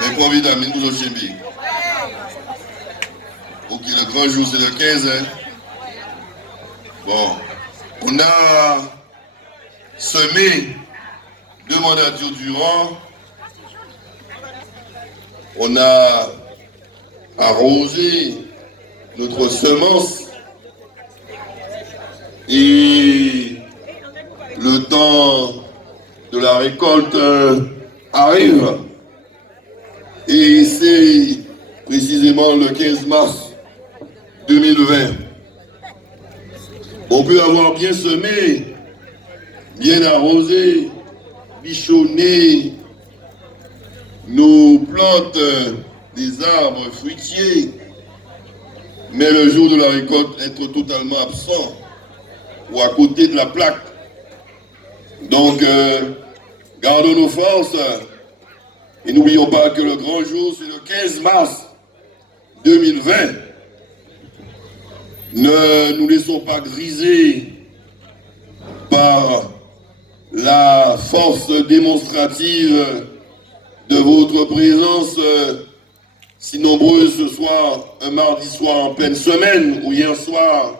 Mais pour vitamine, nous aussi bien. Ok, le grand jour, c'est le 15. Hein? Bon, on a semé 2 mandatures durant. On a arrosé notre semence. Et le temps de la récolte arrive. Et c'est précisément le 15 mars 2020. On peut avoir bien semé, bien arrosé, bichonné nos plantes, des arbres fruitiers, mais le jour de la récolte, être totalement absent ou à côté de la plaque. Donc, gardons nos forces et n'oublions pas que le grand jour, c'est le 15 mars 2020. Ne nous laissons pas griser par la force démonstrative de votre présence, si nombreuse ce soir, un mardi soir en pleine semaine, ou hier soir,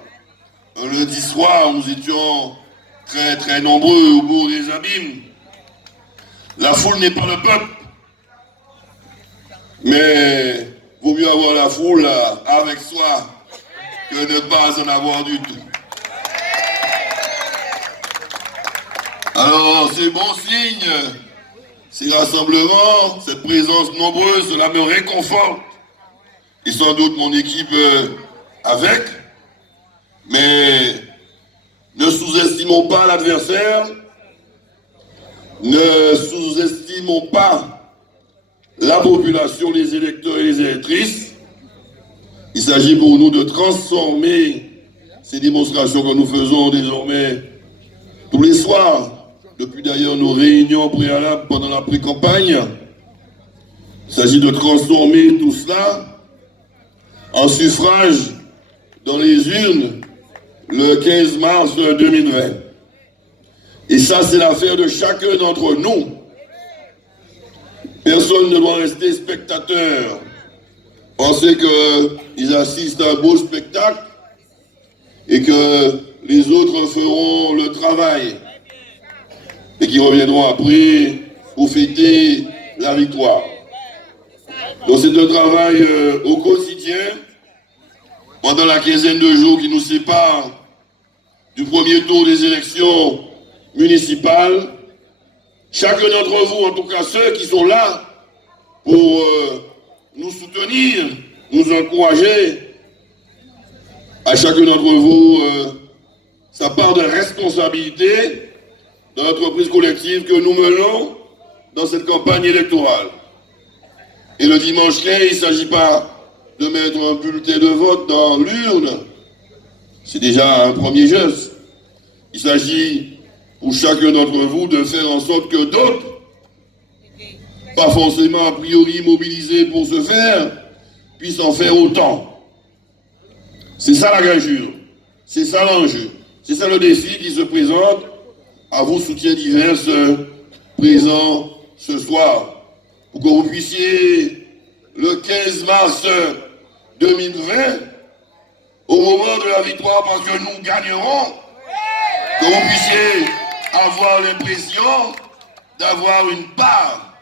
un lundi soir, nous étions très très nombreux au bord des abîmes. La foule n'est pas le peuple, mais vaut mieux avoir la foule avec soi que ne pas en avoir du tout. Alors, c'est bon signe, ces rassemblements, cette présence nombreuse, cela me réconforte. Et sans doute mon équipe avec. Mais ne sous-estimons pas l'adversaire, ne sous-estimons pas la population, les électeurs et les électrices. Il s'agit pour nous de transformer ces démonstrations que nous faisons désormais tous les soirs, depuis d'ailleurs nos réunions préalables pendant la pré-campagne. Il s'agit de transformer tout cela en suffrage dans les urnes le 15 mars 2020. Et ça, c'est l'affaire de chacun d'entre nous. Personne ne doit rester spectateur. Penser qu'ils assistent à un beau spectacle et que les autres feront le travail et qui reviendront après pour fêter la victoire. Donc c'est un travail au quotidien, pendant la quinzaine de jours qui nous séparent du premier tour des élections municipales. Chacun d'entre vous, en tout cas ceux qui sont là pour nous soutenir, nous encourager, à chacun d'entre vous sa part de responsabilité dans l'entreprise collective que nous menons dans cette campagne électorale. Et le dimanche 15, il ne s'agit pas de mettre un bulletin de vote dans l'urne. C'est déjà un premier geste. Il s'agit pour chacun d'entre vous de faire en sorte que d'autres, pas forcément a priori mobilisés pour se faire, puissent en faire autant. C'est ça la gageure. C'est ça l'enjeu. C'est ça le défi qui se présente à vos soutiens divers présents ce soir. Pour que vous puissiez, le 15 mars 2020, au moment de la victoire, parce que nous gagnerons, que vous puissiez avoir l'impression d'avoir une part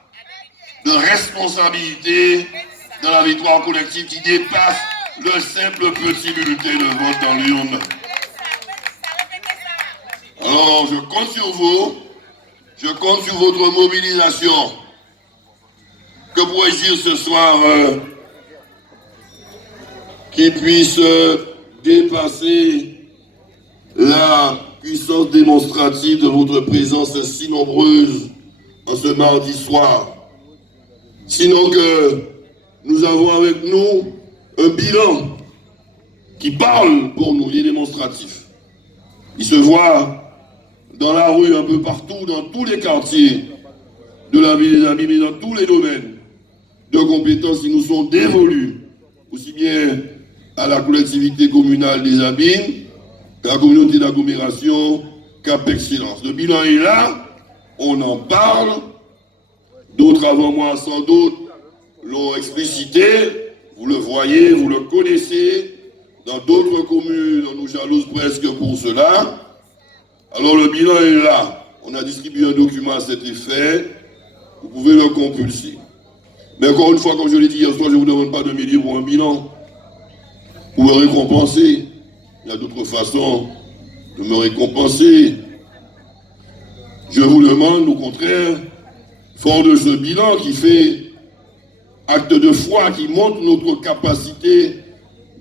de responsabilité dans la victoire collective qui dépasse le simple petit bulletin de vote dans l'urne. Alors, je compte sur vous, je compte sur votre mobilisation. Que pourrais-je dire ce soir qui puisse dépasser la puissance démonstrative de votre présence si nombreuse en ce mardi soir. Sinon que nous avons avec nous un bilan qui parle pour nous, il est démonstratif. Il se voit dans la rue, un peu partout, dans tous les quartiers de la ville des Abîmes et dans tous les domaines de compétences qui nous sont dévolus, aussi bien à la collectivité communale des Abîmes, qu'à la communauté d'agglomération, Cap Excellence. Le bilan est là, on en parle, d'autres avant moi sans doute l'ont explicité, vous le voyez, vous le connaissez, dans d'autres communes, on nous jalouse presque pour cela. Alors le bilan est là, on a distribué un document à cet effet, vous pouvez le compulser. Mais encore une fois, comme je l'ai dit hier soir, je ne vous demande pas de m'aider pour un bilan, pour me récompenser. Il y a d'autres façons de me récompenser. Je vous demande au contraire, fort de ce bilan qui fait acte de foi, qui montre notre capacité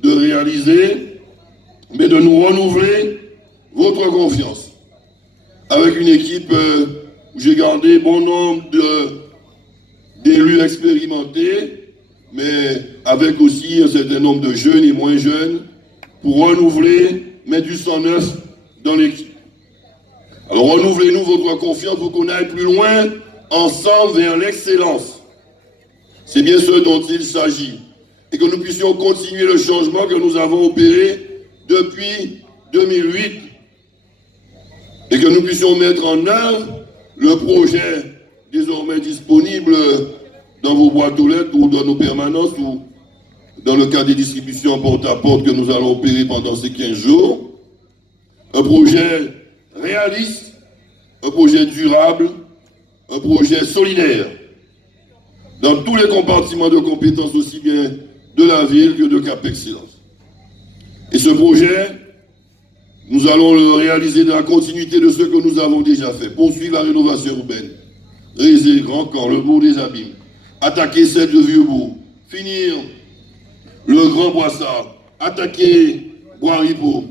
de réaliser, mais de nous renouveler votre confiance. Avec une équipe où j'ai gardé bon nombre d'élus expérimentés, mais avec aussi un certain nombre de jeunes et moins jeunes, pour renouveler, mettre du sang neuf dans l'équipe. Alors renouvelez-nous votre confiance pour qu'on aille plus loin, ensemble vers l'excellence. C'est bien ce dont il s'agit. Et que nous puissions continuer le changement que nous avons opéré depuis 2008. Et que nous puissions mettre en œuvre le projet désormais disponible dans vos boîtes aux lettres ou dans nos permanences ou dans le cas des distributions porte-à-porte que nous allons opérer pendant ces 15 jours. Un projet réaliste, un projet durable, un projet solidaire, dans tous les compartiments de compétences aussi bien de la ville que de Cap Excellence. Et ce projet, nous allons le réaliser dans la continuité de ce que nous avons déjà fait. Poursuivre la rénovation urbaine, réaliser Grand Camp, le bourg des Abîmes, attaquer celle de Vieux-Bourg, finir le Grand Boissard, attaquer Bois-Ribault,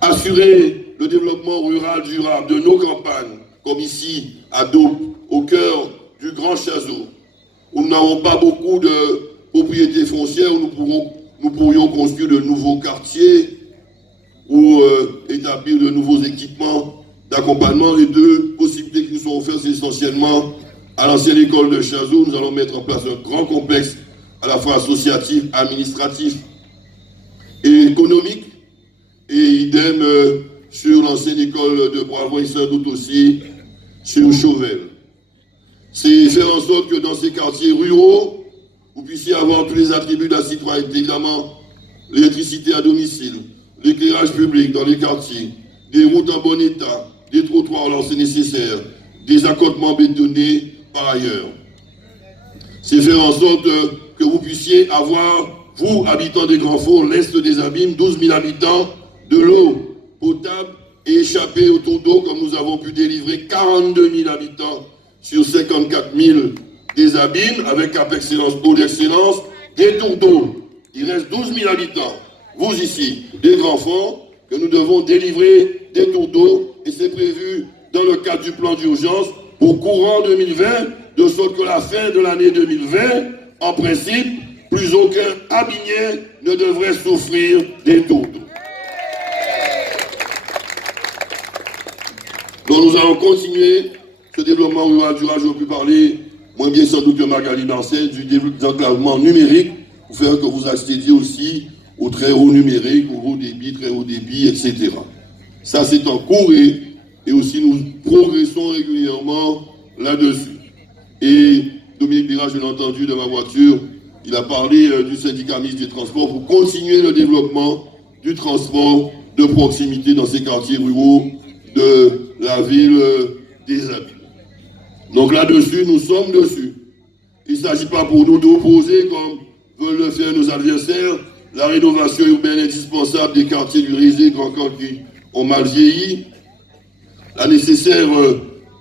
assurer le développement rural durable de nos campagnes, comme ici à Daupe, au cœur du Grand Chazot, où nous n'avons pas beaucoup de propriétés foncières, où nous pourrions construire de nouveaux quartiers ou établir de nouveaux équipements d'accompagnement. Les deux possibilités qui nous sont offertes, c'est essentiellement à l'ancienne école de Chazot, nous allons mettre en place un grand complexe à la fois associatif, administratif et économique, et idem sur l'ancienne école de Bravo et sans doute aussi sur Chauvel. C'est faire en sorte que dans ces quartiers ruraux, vous puissiez avoir tous les attributs de la citoyenneté, évidemment, l'électricité à domicile, l'éclairage public dans les quartiers, des routes en bon état, des trottoirs là c'est nécessaire, des accotements bétonnés par ailleurs. C'est faire en sorte que vous puissiez avoir, vous, habitants des Grands Fours, l'Est des Abîmes, 12 000 habitants, de l'eau potable et échappée autour d'eau, comme nous avons pu délivrer 42 000 habitants sur 54 000 des Abîmes, avec Cap Excellence, eau d'excellence, des tours d'eau. Il reste 12 000 habitants, vous ici, des Grands Fours, que nous devons délivrer des tours d'eau, et c'est prévu dans le cadre du plan d'urgence au courant 2020, de sorte que la fin de l'année 2020, en principe, plus aucun Abîmien ne devrait souffrir des tours d'eau. Donc nous allons continuer ce développement rural durable. Je peux parler, moins bien sans doute que Magali Dancel, du désenclavement numérique, pour faire que vous accédiez aussi au très haut numérique, au haut débit, très haut débit, etc. Ça c'est en cours et aussi nous progressons régulièrement là-dessus. Et Dominique Bira, je l'ai entendu dans ma voiture, il a parlé du syndicat mixte des transports pour continuer le développement du transport de proximité dans ces quartiers ruraux de la ville des Abîmes. Donc là-dessus, nous sommes dessus. Il ne s'agit pas pour nous d'opposer, comme veulent le faire nos adversaires, la rénovation urbaine indispensable des quartiers du Résic encore qui ont mal vieilli, la nécessaire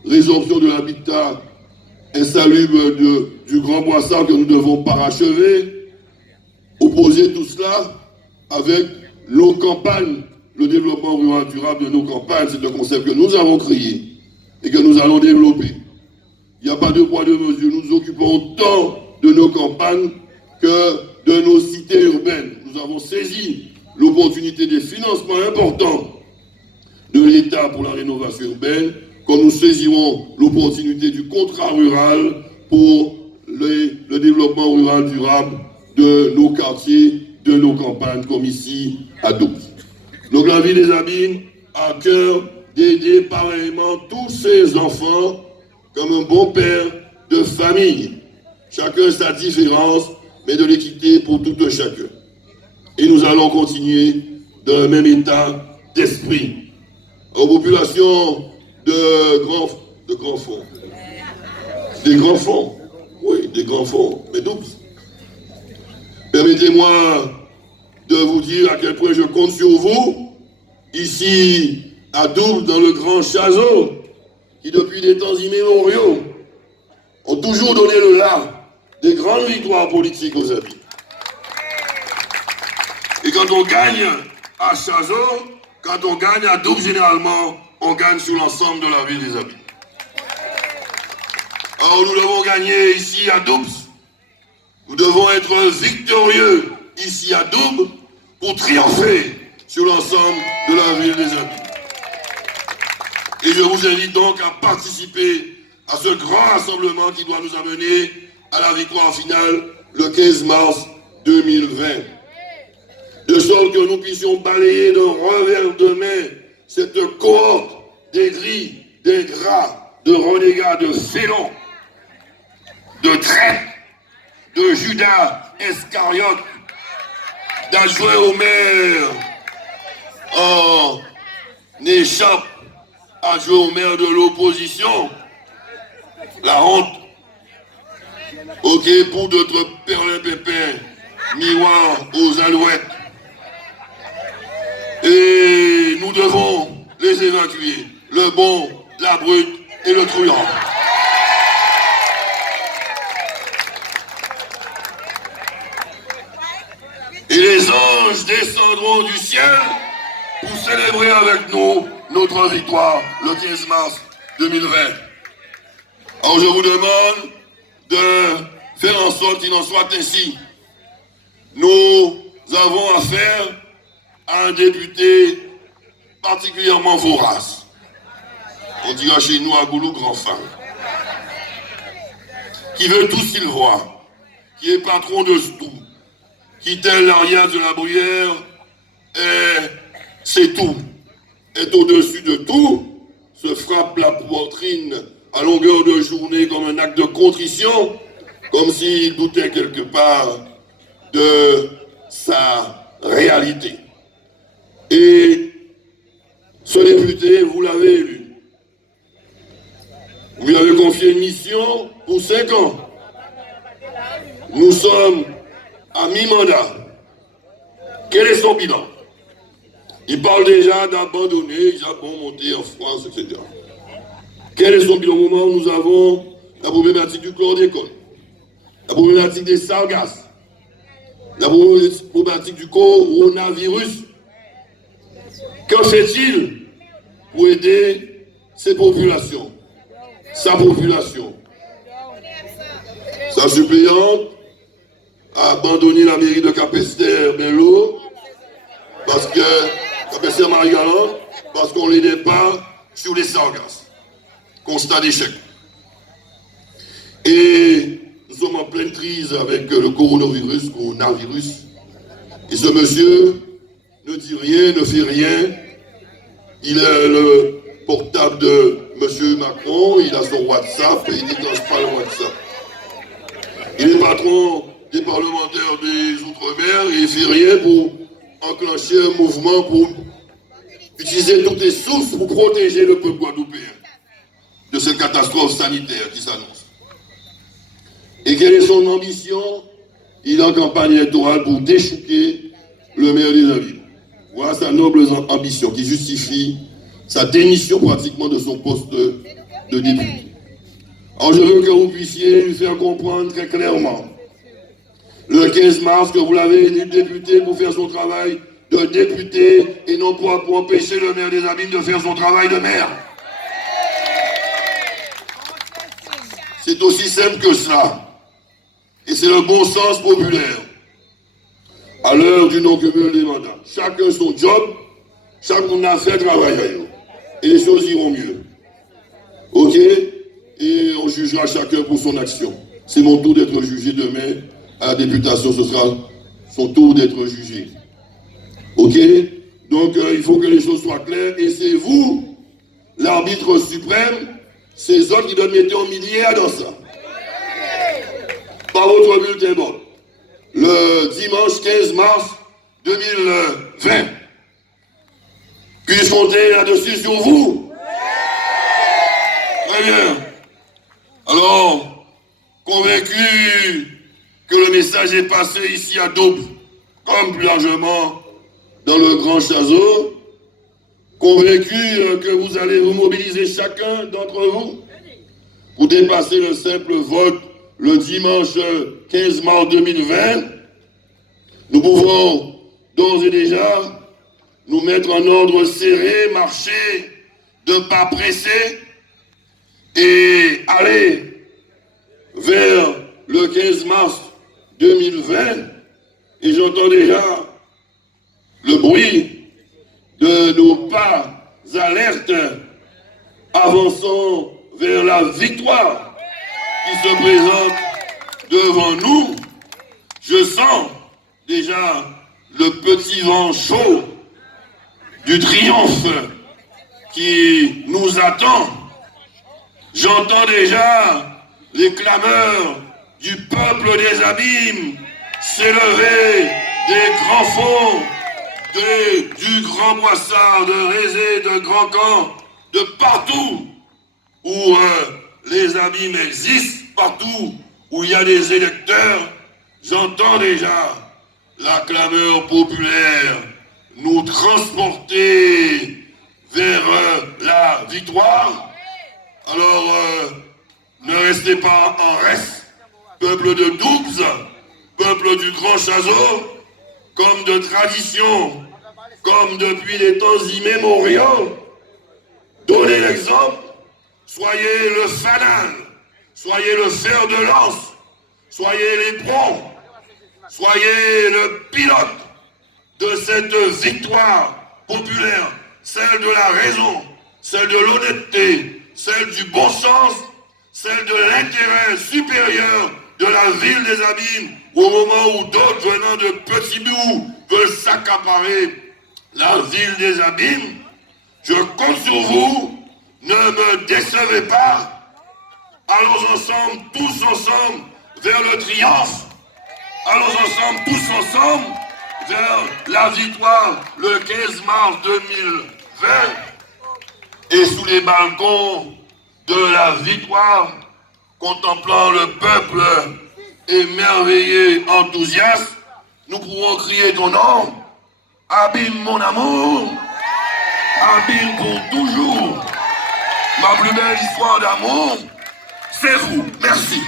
résorption de l'habitat insalubre du Grand Boissard que nous devons parachever, opposer tout cela avec nos campagnes, le développement rural durable de nos campagnes. C'est un concept que nous avons créé et que nous allons développer. Il n'y a pas de poids de mesure. Nous nous occupons tant de nos campagnes que de nos cités urbaines. Nous avons saisi l'opportunité des financements importants de l'État pour la rénovation urbaine, comme nous saisirons l'opportunité du contrat rural pour le développement rural durable de nos quartiers, de nos campagnes, comme ici à Doubs. Donc la ville des Abîmes a à cœur d'aider pareillement tous ces enfants comme un bon père de famille. Chacun sa différence, mais de l'équité pour tout un chacun. Et nous allons continuer dans le même état d'esprit. Aux populations de grands fonds. Des grands fonds. Oui, des grands fonds. Mais Doubs. Permettez-moi de vous dire à quel point je compte sur vous, ici à Doubs, dans le Grand Chazot, qui depuis des temps immémoriaux ont toujours donné le là des grandes victoires politiques aux Abîmes. Et quand on gagne à Chazot, quand on gagne à Doubs, généralement, on gagne sur l'ensemble de la ville des Abîmes. Alors nous devons gagner ici à Doubs. Nous devons être victorieux ici à Doubs pour triompher sur l'ensemble de la ville des Abîmes. Et je vous invite donc à participer à ce grand rassemblement qui doit nous amener à la victoire finale le 15 mars 2020. De sorte que nous puissions balayer d'un revers de main cette cohorte d'aigris, d'ingrats, de renégats, de félons, de traîtres, de Judas Iscariote, d'adjoints au maire en échappe, adjoint au maire de l'opposition, la honte, ok, pour d'autres perlin-pépins, miroirs aux alouettes. Et nous devons les évacuer, le bon, la brute et le truand. Et les anges descendront du ciel pour célébrer avec nous notre victoire le 15 mars 2020. Alors je vous demande de faire en sorte qu'il en soit ainsi. Nous avons affaire à un député particulièrement vorace. On dira chez nous à Goulou grand fan. Qui veut tout ce qu'il voit. Qui est patron de tout. Qui tel l'Arias de la Bruyère, c'est tout. Est au-dessus de tout, se frappe la poitrine à longueur de journée comme un acte de contrition, comme s'il doutait quelque part de sa réalité. Et ce député, vous l'avez élu. Vous lui avez confié une mission pour 5 ans. Nous sommes à mi-mandat. Quel est son bilan? Il parle déjà d'abandonner, Japon, monter en France, etc. Quel est son bilan? Au moment où nous avons la problématique du chlordécone, la problématique des sargasses, la problématique du coronavirus. Que fait-il pour aider ces populations, sa population? Sa suppléante a abandonné la mairie de Capesterre-Bello parce que Capesterre-Marie-Galante, parce qu'on ne l'aidait pas sur les sargasses. Constat d'échec. Et nous sommes en pleine crise avec le coronavirus. Et ce monsieur ne dit rien, ne fait rien. Il a le portable de monsieur Macron, il a son WhatsApp et il ne déclenche pas le WhatsApp. Il est patron des parlementaires des Outre-mer et il ne fait rien pour enclencher un mouvement pour utiliser toutes les sources pour protéger le peuple guadeloupéen de cette catastrophe sanitaire qui s'annonce. Et quelle est son ambition? Il est en campagne électorale pour déchouquer le maire des Abîmes. Voilà sa noble ambition qui justifie sa démission pratiquement de son poste de député. Alors je veux que vous puissiez lui faire comprendre très clairement le 15 mars que vous l'avez élu député pour faire son travail de député et non pour empêcher le maire des Abîmes de faire son travail de maire. C'est aussi simple que cela. Et c'est le bon sens populaire. À l'heure du non-cumul des mandats, chacun son job, chacun a fait travailler. Et les choses iront mieux. Ok? Et on jugera chacun pour son action. C'est mon tour d'être jugé demain. À la députation, ce sera son tour d'être jugé. Ok? Donc, il faut que les choses soient claires. Et c'est vous, l'arbitre suprême, ces autres qui doivent mettre en milliers dans ça. Par votre bulletin vote. Le dimanche 15 mars 2020. Puis-je compter là-dessus sur vous? Très bien. Alors, convaincu que le message est passé ici à Double, comme plus largement dans le Grand Chazot, convaincu que vous allez vous mobiliser chacun d'entre vous pour dépasser le simple vote le dimanche 15 mars 2020, nous pouvons d'ores et déjà nous mettre en ordre serré, marcher de pas pressés et aller vers le 15 mars 2020. Et j'entends déjà le bruit de nos pas alertes avançant vers la victoire qui se présente devant nous. Je sens déjà le petit vent chaud du triomphe qui nous attend. J'entends déjà les clameurs du peuple des Abîmes s'élever des grands fonds, du Grand Boissard, de Rézé, de Grand Camp, de partout où les Abîmes existent, partout où il y a des électeurs. J'entends déjà la clameur populaire nous transporter vers la victoire. Alors, ne restez pas en reste, peuple de Doubs, peuple du Grand Chazot, comme de tradition, comme depuis les temps immémoriaux. Donnez l'exemple, soyez le fanal, soyez le fer de lance, soyez l'éperon, soyez le pilote de cette victoire populaire, celle de la raison, celle de l'honnêteté, celle du bon sens, celle de l'intérêt supérieur de la ville des Abîmes, au moment où d'autres venant de petits bouts veulent s'accaparer la ville des Abîmes. Je compte sur vous, ne me décevez pas. Allons ensemble, tous ensemble, vers le triomphe. Allons ensemble, tous ensemble, vers la victoire le 15 mars 2020. Et sous les balcons de la victoire, contemplant le peuple émerveillé, enthousiaste, nous pourrons crier ton nom. Abîme mon amour, Abîme pour toujours. Ma plus belle histoire d'amour, c'est vous. Merci.